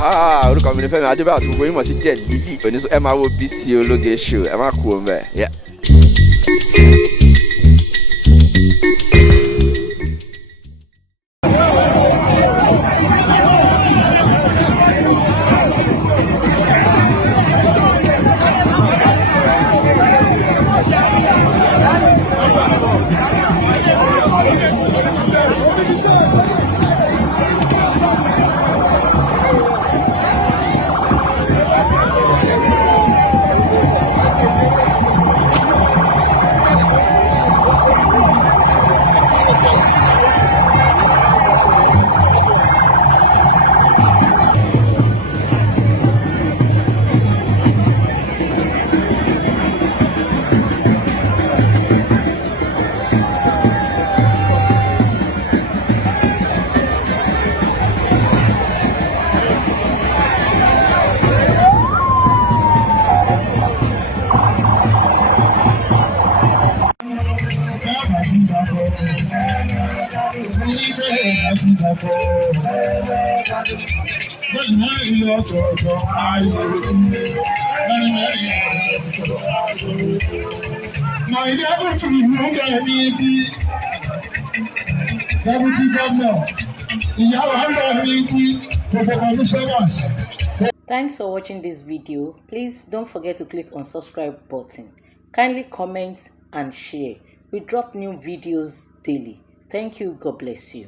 Aha, orúkọ mi ni Fẹ́mi Adébáyọ̀ tí gbogbo yín mọ̀ sí jẹ́ lílì. Oníṣó ẹ máa wo Bisi ológe show, ẹ má kú ọmọ ẹ̀. Yeah. My deputy governor, Thanks for watching this video. Please don't forget to click on subscribe button. Kindly comment and share. We drop new videos daily. Thank you. God bless you.